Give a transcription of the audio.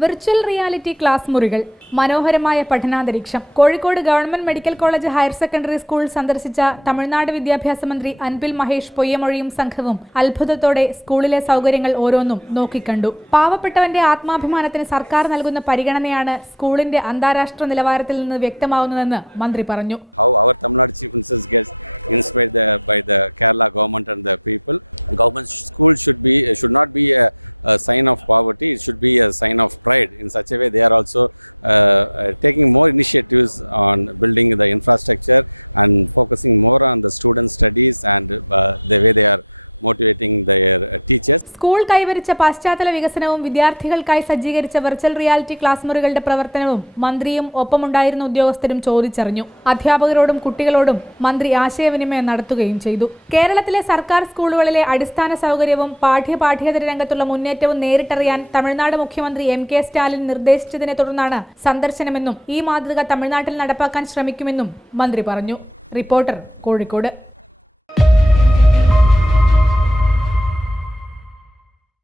Virtual reality class മുറികൾ, മനോഹരമായ പഠനാന്തരീക്ഷം. Kozhikode government medical college higher secondary school സന്ദർശിച്ച തമിഴ്നാട് വിദ്യാഭ്യാസ മന്ത്രി അൻപിൽ മഹേഷ് പൊയ്യമൊഴിയും സംഘവും അത്ഭുതത്തോടെ സ്കൂളിലെ സൗകര്യങ്ങൾ ഓരോന്നും നോക്കിക്കണ്ടു. പാവപ്പെട്ടവന്റെ ആത്മാഭിമാനത്തിന് സർക്കാർ നൽകുന്ന പരിഗണനയാണ് സ്കൂളിന്റെ അന്താരാഷ്ട്ര നിലവാരത്തിൽ നിന്ന് വ്യക്തമാവുന്നതെന്ന് മന്ത്രി പറഞ്ഞു. How our Tamil Nadu Chief Minister gets inspired by the Kerala government and the people. Government school should not be a sign of poverty. It should be a sign of pride. In such a way, they are also taking more initiatives on building the infrastructure and focusing more on the student studies and the way they are motivating their teachers. School കൈവരിച്ച പശ്ചാത്തല വികസനവും വിദ്യാർത്ഥികൾക്കായി സജ്ജീകരിച്ച virtual reality class മുറികളുടെ പ്രവർത്തനവും മന്ത്രിയും ഒപ്പമുണ്ടായിരുന്ന ഉദ്യോഗസ്ഥരും ചോദിച്ചറിഞ്ഞു. അധ്യാപകരോടും കുട്ടികളോടും മന്ത്രി ആശയവിനിമയം നടത്തുകയും ചെയ്തു. കേരളത്തിലെ സർക്കാർ സ്കൂളുകളിലെ അടിസ്ഥാന സൗകര്യവും പാഠ്യേതര രംഗത്തുള്ള മുന്നേറ്റവും നേരിട്ടറിയാൻ തമിഴ്നാട് മുഖ്യമന്ത്രി MK സ്റ്റാലിൻ നിർദ്ദേശിച്ചതിനെ തുടർന്നാണ് സന്ദർശനമെന്നും ഈ മാതൃക തമിഴ്നാട്ടിൽ നടപ്പാക്കാൻ ശ്രമിക്കുമെന്നും മന്ത്രി പറഞ്ഞു. റിപ്പോർട്ടർ, കോഴിക്കോട്.